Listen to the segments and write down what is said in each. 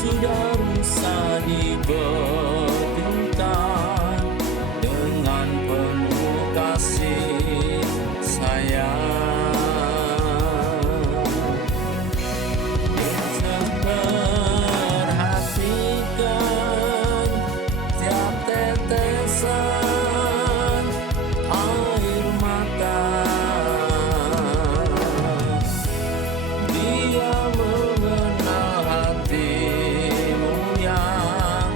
sudah bisa dibetulkan dengan penuh kasih sayang. Yesus perhatikan tiap tetesan air mata. Dia mengenal hatimu yang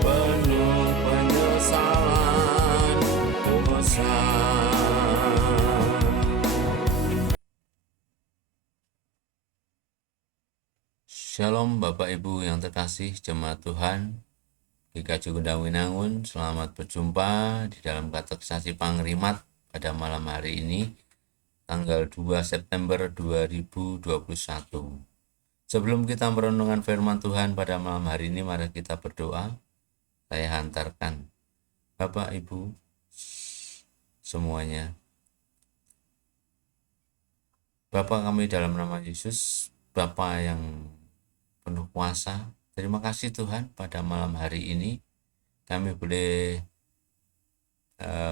penuh penyesalan dosa. Shalom Bapak Ibu yang terkasih jemaat Tuhan, GKJ Gundang Winangun, selamat berjumpa di dalam katekisasi Pangrimat pada malam hari ini, tanggal 2 September 2021. Sebelum kita merenungkan firman Tuhan pada malam hari ini, mari kita berdoa. Saya hantarkan Bapak Ibu semuanya. Bapa kami dalam nama Yesus, Bapa yang penuh kuasa, terima kasih Tuhan pada malam hari ini kami boleh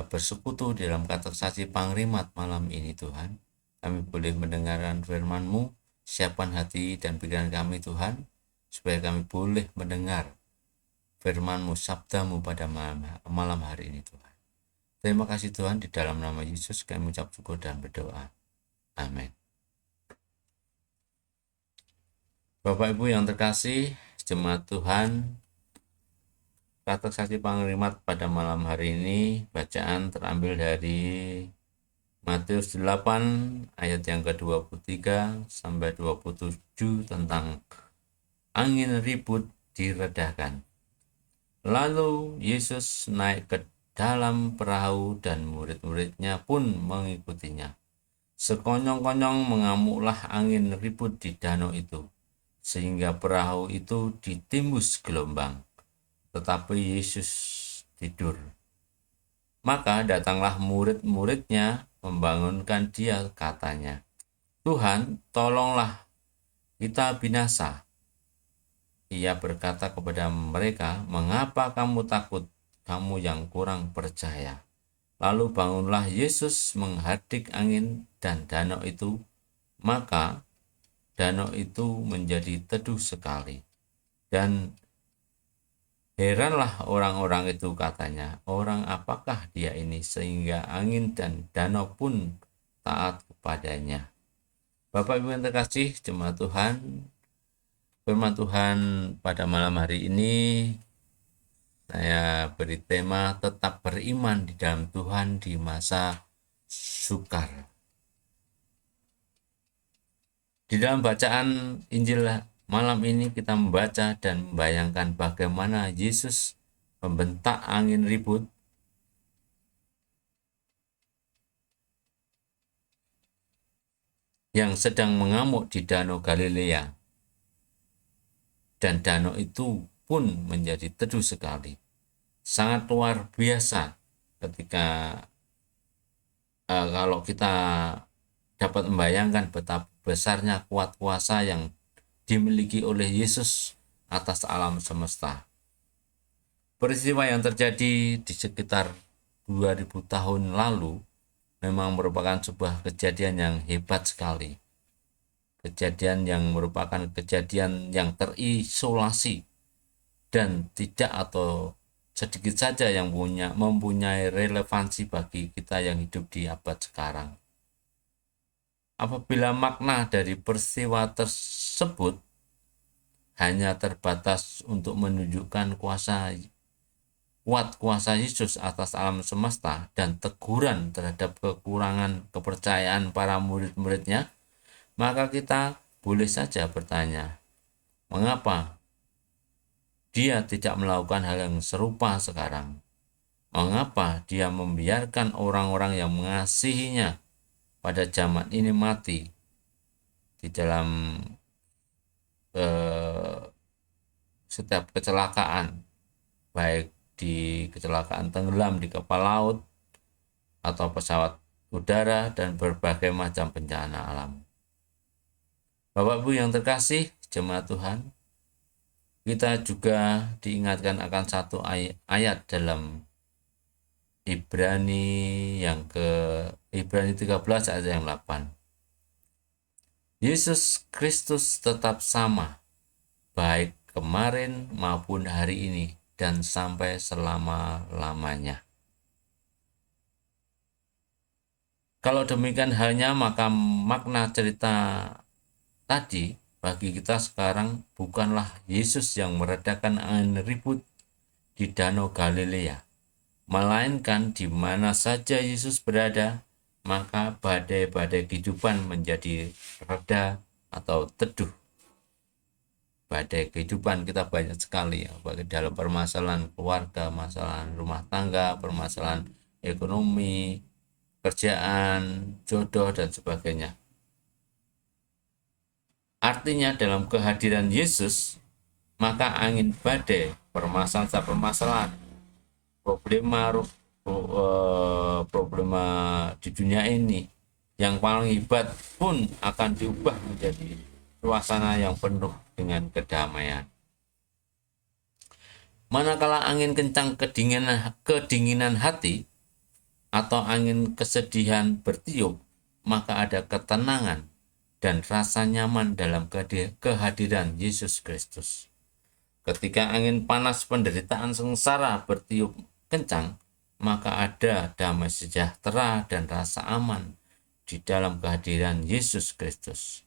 bersekutu di dalam katekisasi Pangrimat malam ini Tuhan. Kami boleh mendengarkan firman-Mu, siapkan hati dan pikiran kami Tuhan, supaya kami boleh mendengar firman-Mu, sabda-Mu pada malam hari ini Tuhan. Terima kasih Tuhan, di dalam nama Yesus kami ucap syukur dan berdoa. Amin. Bapak Ibu yang terkasih, jemaat Tuhan, katekisasi Pangrimat pada malam hari ini bacaan terambil dari Matius 8 ayat yang ke-23 sampai 27 tentang angin ribut diredahkan. Lalu Yesus naik ke dalam perahu dan murid-muridnya pun mengikutinya. Sekonyong-konyong mengamuklah angin ribut di danau itu, sehingga perahu itu ditimbus gelombang, tetapi Yesus tidur. Maka datanglah murid-muridnya membangunkan dia, katanya, "Tuhan, tolonglah, kita binasa." Ia berkata kepada mereka, "Mengapa kamu takut, kamu yang kurang percaya?" Lalu bangunlah Yesus menghardik angin dan danau itu, maka danau itu menjadi teduh sekali. Dan heranlah orang-orang itu, katanya, "Orang apakah dia ini sehingga angin dan danau pun taat kepadanya?" Bapak Ibu yang terkasih jemaat Tuhan, firman Tuhan pada malam hari ini saya beri tema tetap beriman di dalam Tuhan di masa sukar. Di dalam bacaan Injil malam ini kita membaca dan membayangkan bagaimana Yesus membentak angin ribut yang sedang mengamuk di Danau Galilea. Dan danau itu pun menjadi teduh sekali. Sangat luar biasa ketika kalau kita dapat membayangkan betapa besarnya kuat kuasa yang dimiliki oleh Yesus atas alam semesta. Peristiwa yang terjadi di sekitar 2000 tahun lalu memang merupakan sebuah kejadian yang hebat sekali. Kejadian yang merupakan kejadian yang terisolasi dan tidak atau sedikit saja yang mempunyai relevansi bagi kita yang hidup di abad sekarang. Apabila makna dari peristiwa tersebut hanya terbatas untuk menunjukkan kuat kuasa Yesus atas alam semesta dan teguran terhadap kekurangan kepercayaan para murid-muridnya, maka kita boleh saja bertanya, mengapa dia tidak melakukan hal yang serupa sekarang? Mengapa dia membiarkan orang-orang yang mengasihinya pada zaman ini mati di dalam setiap kecelakaan, baik di kecelakaan tenggelam di kapal laut atau pesawat udara dan berbagai macam bencana alam. Bapak Ibu yang terkasih jemaat Tuhan, kita juga diingatkan akan satu ayat dalam Ibrani 13 ayat yang 8. Yesus Kristus tetap sama, baik kemarin maupun hari ini dan sampai selama-lamanya. Kalau demikian halnya, maka makna cerita tadi bagi kita sekarang bukanlah Yesus yang meredakan angin ribut di Danau Galilea, melainkan di mana saja Yesus berada, maka badai-badai kehidupan menjadi reda atau teduh. Badai kehidupan kita banyak sekali ya, baik dalam permasalahan keluarga, masalah rumah tangga, permasalahan ekonomi, kerjaan, jodoh, dan sebagainya. Artinya dalam kehadiran Yesus, maka angin badai, permasalahan, problema di dunia ini yang paling hebat pun akan diubah menjadi suasana yang penuh dengan kedamaian. Manakala angin kencang kedinginan hati atau angin kesedihan bertiup, maka ada ketenangan dan rasa nyaman dalam kehadiran Yesus Kristus. Ketika angin panas penderitaan sengsara bertiup kencang, maka ada damai sejahtera dan rasa aman di dalam kehadiran Yesus Kristus.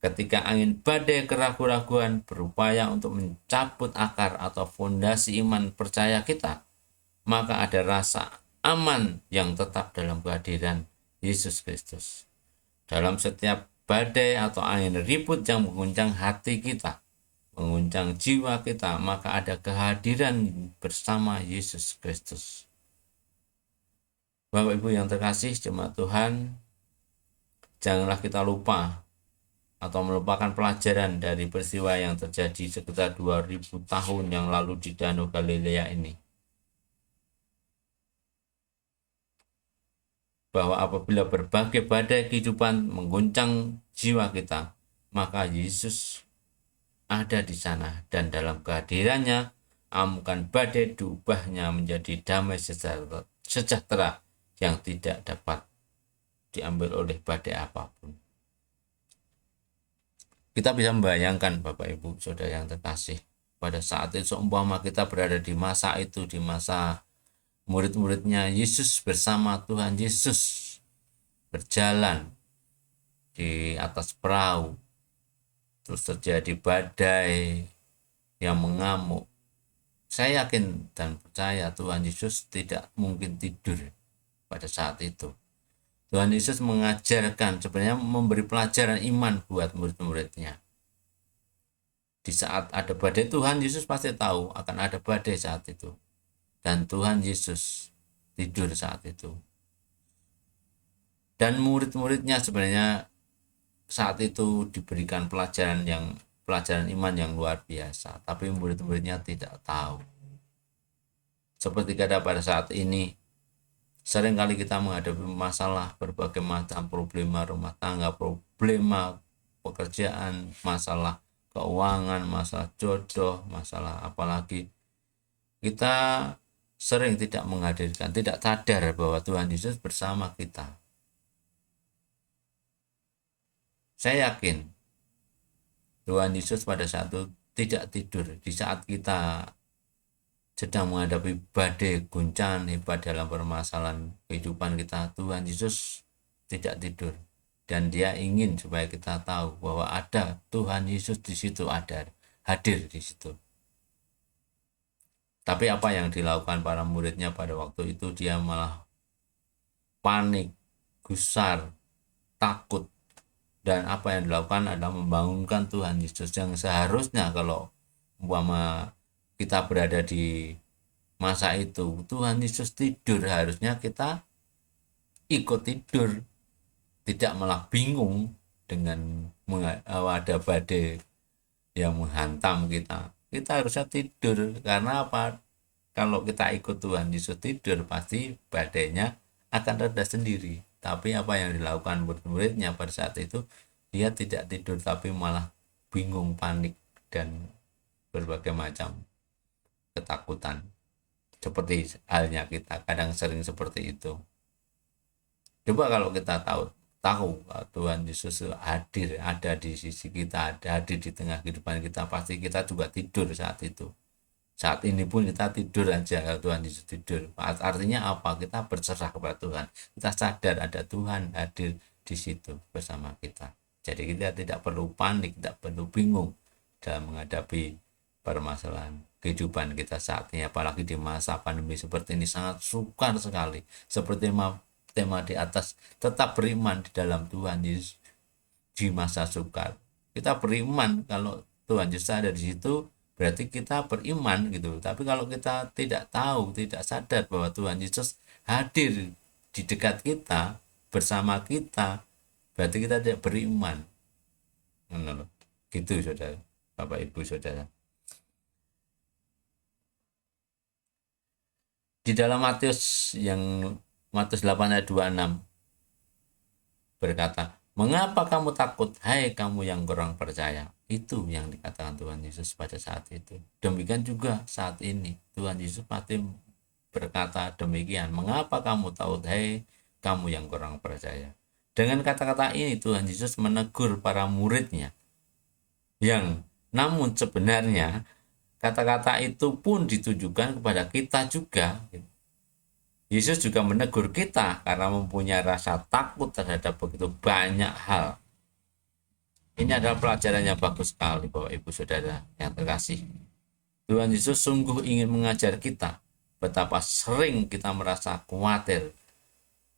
Ketika angin badai keraguan-raguan berupaya untuk mencabut akar atau fondasi iman percaya kita, maka ada rasa aman yang tetap dalam kehadiran Yesus Kristus. Dalam setiap badai atau angin ribut yang mengguncang hati kita, mengguncang jiwa kita, maka ada kehadiran bersama Yesus Kristus. Bapak Ibu yang terkasih, jemaat Tuhan, janganlah kita lupa atau melupakan pelajaran dari peristiwa yang terjadi sekitar 2000 tahun yang lalu di Danau Galilea ini. Bahwa apabila berbagai badai kehidupan mengguncang jiwa kita, maka Yesus ada di sana, dan dalam kehadirannya amukan badai diubahnya menjadi damai sejahtera yang tidak dapat diambil oleh badai apapun. Kita bisa membayangkan Bapak Ibu Saudara yang terkasih, pada saat itu seumpama kita berada di masa itu, di masa murid-muridnya Yesus bersama Tuhan Yesus berjalan di atas perahu, terus terjadi badai yang mengamuk. Saya yakin dan percaya Tuhan Yesus tidak mungkin tidur pada saat itu. Tuhan Yesus mengajarkan, sebenarnya memberi pelajaran iman buat murid-muridnya. Di saat ada badai, Tuhan Yesus pasti tahu akan ada badai saat itu. Dan Tuhan Yesus tidur saat itu. Dan murid-muridnya sebenarnya saat itu diberikan pelajaran iman yang luar biasa. Tapi murid-muridnya tidak tahu. Seperti kata pada saat ini, seringkali kita menghadapi masalah, berbagai macam problema rumah tangga, problema pekerjaan, masalah keuangan, masalah jodoh, masalah apalagi. Kita sering tidak sadar bahwa Tuhan Yesus bersama kita. Saya yakin Tuhan Yesus pada saat itu tidak tidur. Di saat kita sedang menghadapi badai guncangan hebat dalam permasalahan kehidupan kita, Tuhan Yesus tidak tidur. Dan Dia ingin supaya kita tahu bahwa ada Tuhan Yesus di situ, ada hadir di situ. Tapi apa yang dilakukan para muridnya pada waktu itu, dia malah panik, gusar, takut. Dan apa yang dilakukan adalah membangunkan Tuhan Yesus, yang seharusnya kalau umpama kita berada di masa itu, Tuhan Yesus tidur, harusnya kita ikut tidur, tidak malah bingung dengan ada badai yang menghantam kita. Kita harusnya tidur, karena apa? Kalau kita ikut Tuhan Yesus tidur, pasti badainya akan reda sendiri. Tapi apa yang dilakukan murid-muridnya pada saat itu, dia tidak tidur tapi malah bingung, panik, dan berbagai macam ketakutan. Seperti halnya kita kadang sering seperti itu. Coba kalau kita tahu Tuhan Yesus hadir, ada di sisi kita, ada hadir di tengah kehidupan kita, pasti kita juga tidur saat itu. Saat ini pun kita tidur aja kalau Tuhan Yesus tidur. Artinya apa? Kita berserah kepada Tuhan. Kita sadar ada Tuhan hadir di situ bersama kita. Jadi kita tidak perlu panik, tidak perlu bingung dalam menghadapi permasalahan kehidupan kita saat ini, apalagi di masa pandemi seperti ini sangat sukar sekali. Seperti tema di atas, tetap beriman di dalam Tuhan Yesus di masa sukar. Kita beriman kalau Tuhan Yesus ada di situ, berarti kita beriman gitu. Tapi kalau kita tidak tahu, tidak sadar bahwa Tuhan Yesus hadir di dekat kita, bersama kita, berarti kita tidak beriman. Gitu saudara, Bapak Ibu saudara. Di dalam Matius 8 ayat 26 berkata, "Mengapa kamu takut, hai kamu yang kurang percaya?" Itu yang dikatakan Tuhan Yesus pada saat itu. Demikian juga saat ini Tuhan Yesus pasti berkata demikian. "Mengapa kamu takut, hai kamu yang kurang percaya?" Dengan kata-kata ini Tuhan Yesus menegur para muridnya, yang namun sebenarnya kata-kata itu pun ditujukan kepada kita juga. Yesus juga menegur kita karena mempunyai rasa takut terhadap begitu banyak hal. Ini adalah pelajaran yang bagus sekali, Bapak Ibu Saudara yang terkasih. Tuhan Yesus sungguh ingin mengajar kita betapa sering kita merasa khawatir,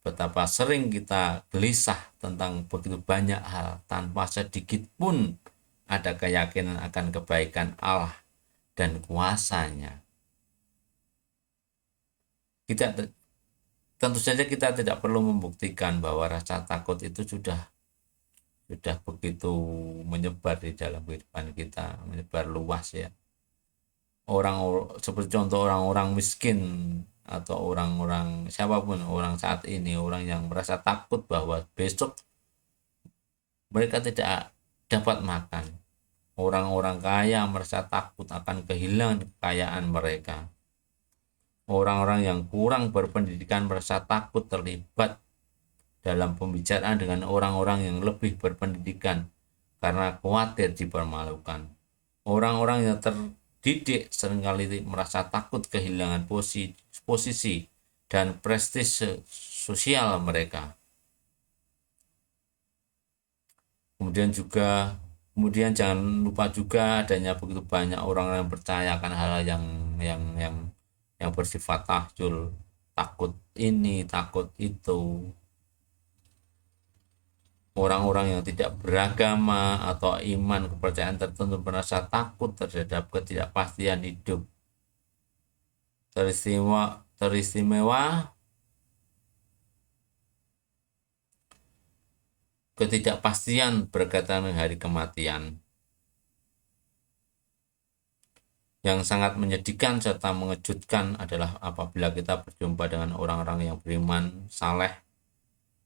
betapa sering kita gelisah tentang begitu banyak hal tanpa sedikit pun ada keyakinan akan kebaikan Allah dan kuasanya. Tentu saja kita tidak perlu membuktikan bahwa rasa takut itu sudah begitu menyebar di dalam kehidupan kita, menyebar luas ya. Seperti contoh orang-orang miskin atau orang-orang siapapun, orang saat ini, orang yang merasa takut bahwa besok mereka tidak dapat makan. Orang-orang kaya merasa takut akan kehilangan kekayaan mereka. Orang-orang yang kurang berpendidikan merasa takut terlibat dalam pembicaraan dengan orang-orang yang lebih berpendidikan karena khawatir dipermalukan. Orang-orang yang terdidik seringkali merasa takut kehilangan posisi dan prestis sosial mereka. Kemudian jangan lupa juga adanya begitu banyak orang yang percaya akan hal-hal yang bersifat tahjul, takut ini, takut itu. Orang-orang yang tidak beragama atau iman kepercayaan tertentu merasa takut terhadap ketidakpastian hidup. Teristimewa ketidakpastian berkaitan dengan hari kematian. Yang sangat menyedihkan serta mengejutkan adalah apabila kita berjumpa dengan orang-orang yang beriman, saleh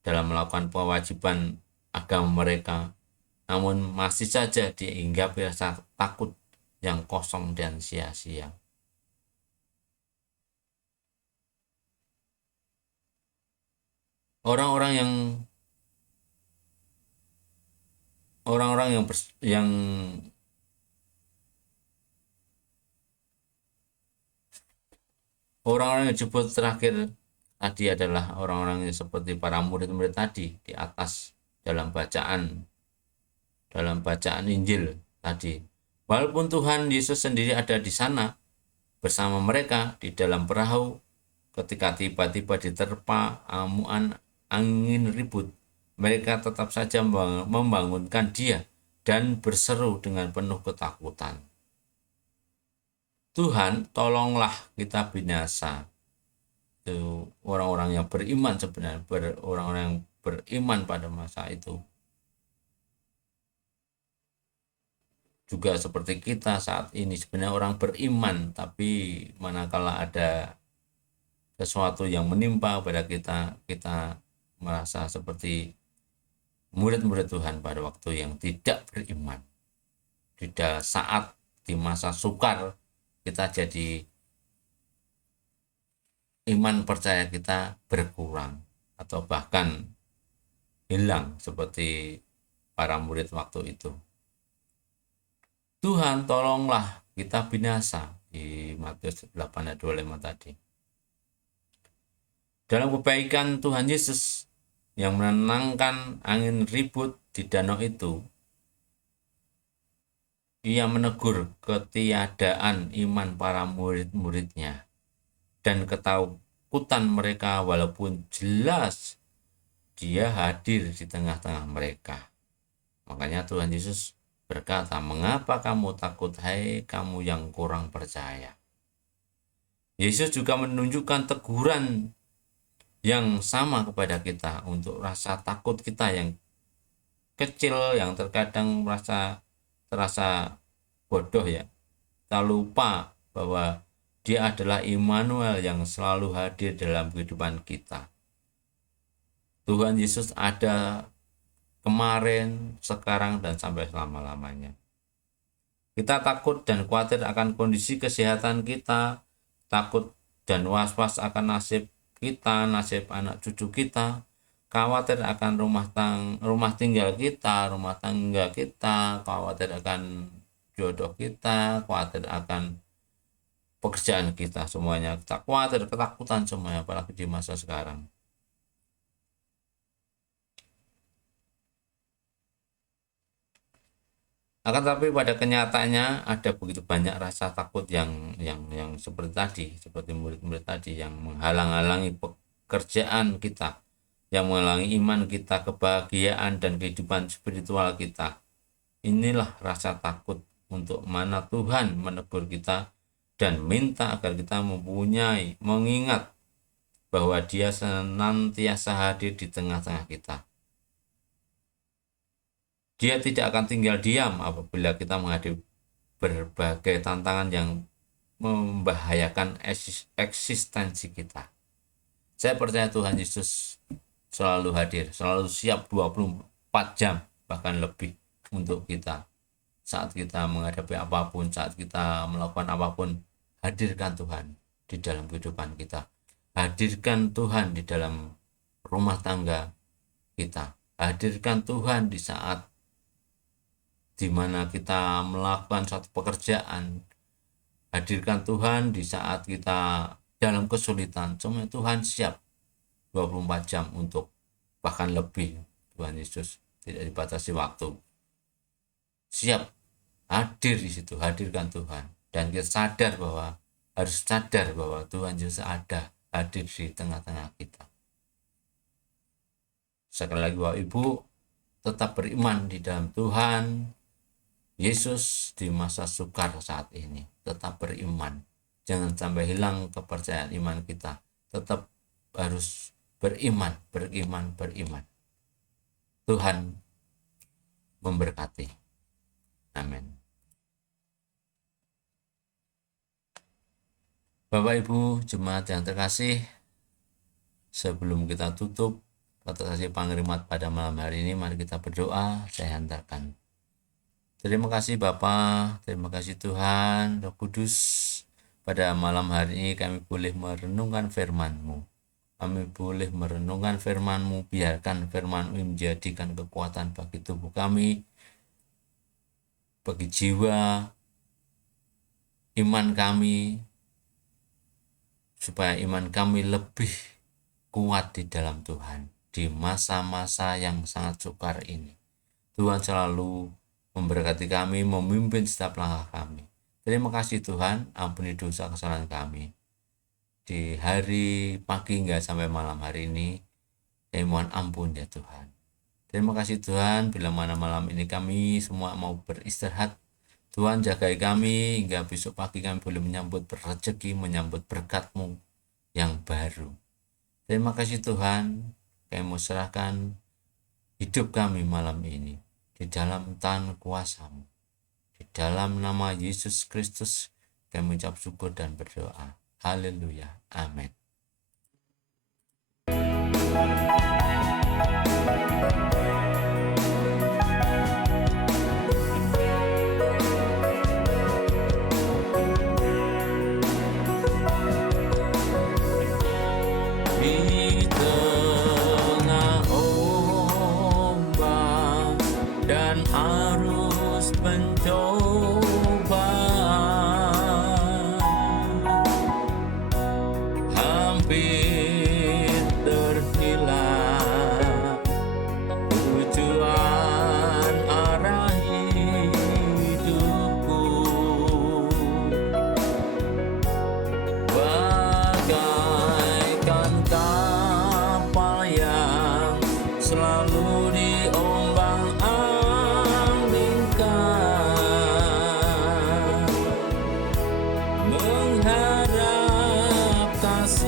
dalam melakukan kewajiban agama mereka, namun masih saja dihinggapi rasa takut yang kosong dan sia-sia. Orang-orang yang disebut terakhir tadi adalah orang-orang yang seperti para murid-murid tadi di atas dalam bacaan Injil tadi. Walaupun Tuhan Yesus sendiri ada di sana bersama mereka di dalam perahu, ketika tiba-tiba diterpa amuan angin ribut, mereka tetap saja membangunkan dia dan berseru dengan penuh ketakutan, "Tuhan, tolonglah kita binasa." Itu orang-orang yang beriman sebenarnya, orang-orang yang beriman pada masa itu. Juga seperti kita saat ini sebenarnya orang beriman, tapi manakala ada sesuatu yang menimpa pada kita merasa seperti murid-murid Tuhan pada waktu yang tidak beriman. Saat di masa sukar kita jadi iman percaya kita berkurang atau bahkan hilang seperti para murid waktu itu. Tuhan tolonglah kita binasa di Matius 8 ayat 25 tadi. Dalam kebaikan Tuhan Yesus yang menenangkan angin ribut di danau itu, ia menegur ketiadaan iman para murid-muridnya dan ketakutan mereka walaupun jelas dia hadir di tengah-tengah mereka. Makanya Tuhan Yesus berkata, "Mengapa kamu takut, hai kamu yang kurang percaya?" Yesus juga menunjukkan teguran yang sama kepada kita untuk rasa takut kita yang kecil, yang terkadang terasa bodoh ya. Kita lupa bahwa Dia adalah Immanuel yang selalu hadir dalam kehidupan kita. Tuhan Yesus ada kemarin, sekarang, dan sampai selama-lamanya. Kita takut dan khawatir akan kondisi kesehatan kita, takut dan was-was akan nasib kita, nasib anak cucu kita, khawatir akan rumah tinggal kita, rumah tangga kita, khawatir akan jodoh kita, khawatir akan pekerjaan kita, semuanya kita khawatir, ketakutan semuanya, apalagi di masa sekarang. Akan tapi pada kenyataannya ada begitu banyak rasa takut yang seperti tadi, seperti murid-murid tadi yang menghalang-halangi pekerjaan kita, yang menghalangi iman kita, kebahagiaan dan kehidupan spiritual kita. Inilah rasa takut untuk mana Tuhan menegur kita dan minta agar kita mengingat bahwa Dia senantiasa hadir di tengah-tengah kita. Dia tidak akan tinggal diam apabila kita menghadapi berbagai tantangan yang membahayakan eksistensi kita. Saya percaya Tuhan Yesus selalu hadir, selalu siap 24 jam, bahkan lebih untuk kita. Saat kita menghadapi apapun, saat kita melakukan apapun, hadirkan Tuhan di dalam kehidupan kita. Hadirkan Tuhan di dalam rumah tangga kita. Hadirkan Tuhan di saat di mana kita melakukan suatu pekerjaan. Hadirkan Tuhan di saat kita dalam kesulitan. Cuma Tuhan siap 24 jam untuk bahkan lebih. Tuhan Yesus tidak dibatasi waktu. Siap hadir di situ, hadirkan Tuhan. Dan kita harus sadar bahwa Tuhan Yesus ada, hadir di tengah-tengah kita. Sekali lagi Bapak Ibu, tetap beriman di dalam Tuhan Yesus di masa sukar saat ini. Tetap beriman. Jangan sampai hilang kepercayaan iman kita. Tetap harus beriman. Tuhan memberkati. Amin. Bapak Ibu jemaat yang terkasih, sebelum kita tutup sesi pengiriman pada malam hari ini, mari kita berdoa. Saya hantarkan. Terima kasih Bapa, terima kasih Tuhan, Roh Kudus. Pada malam hari ini kami boleh merenungkan firman-Mu. Kami boleh merenungkan firman-Mu, biarkan firman-Mu menjadikan kekuatan bagi tubuh kami, bagi jiwa, iman kami, supaya iman kami lebih kuat di dalam Tuhan. Di masa-masa yang sangat sukar ini, Tuhan selalu memberkati kami, memimpin setiap langkah kami. Terima kasih Tuhan, ampuni dosa kesalahan kami. Di hari pagi hingga sampai malam hari ini, kami mohon ampun ya Tuhan. Terima kasih Tuhan, bila mana malam ini kami semua mau beristirahat, Tuhan jagai kami hingga besok pagi kami boleh menyambut rezeki, menyambut berkat-Mu yang baru. Terima kasih Tuhan, kami mau serahkan hidup kami malam ini di dalam tangan kuasa-Mu. Di dalam nama Yesus Kristus kami mengucap syukur dan berdoa. Haleluya. Amin.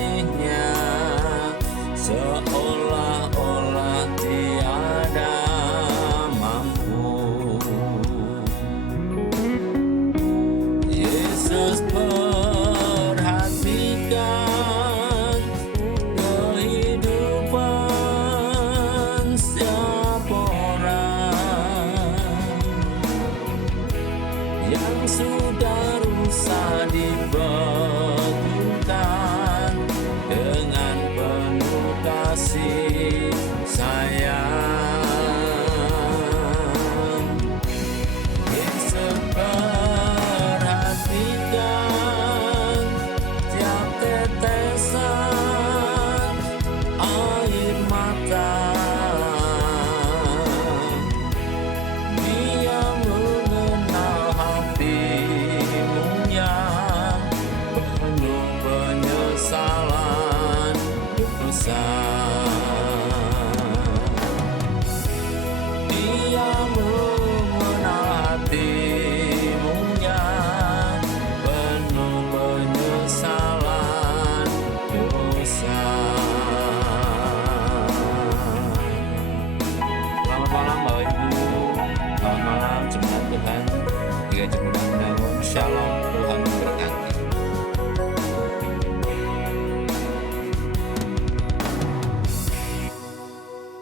kasihnya, seolah-olah tiada mampu. Yesus perhatikan kehidupan setiap orang yang sudah rusak dibetulkan dengan penuh kasih sayang. Yesus perhatikan tiap tetesan air mata. Dia mengenal hatimu yang penuh penyesalan dosa. Dia mengenal hatimu yang penuh penyesalan dosa. Selamat malam Bapak Ibu, selamat malam jemaat Tuhan, tiga jemaat Shalom.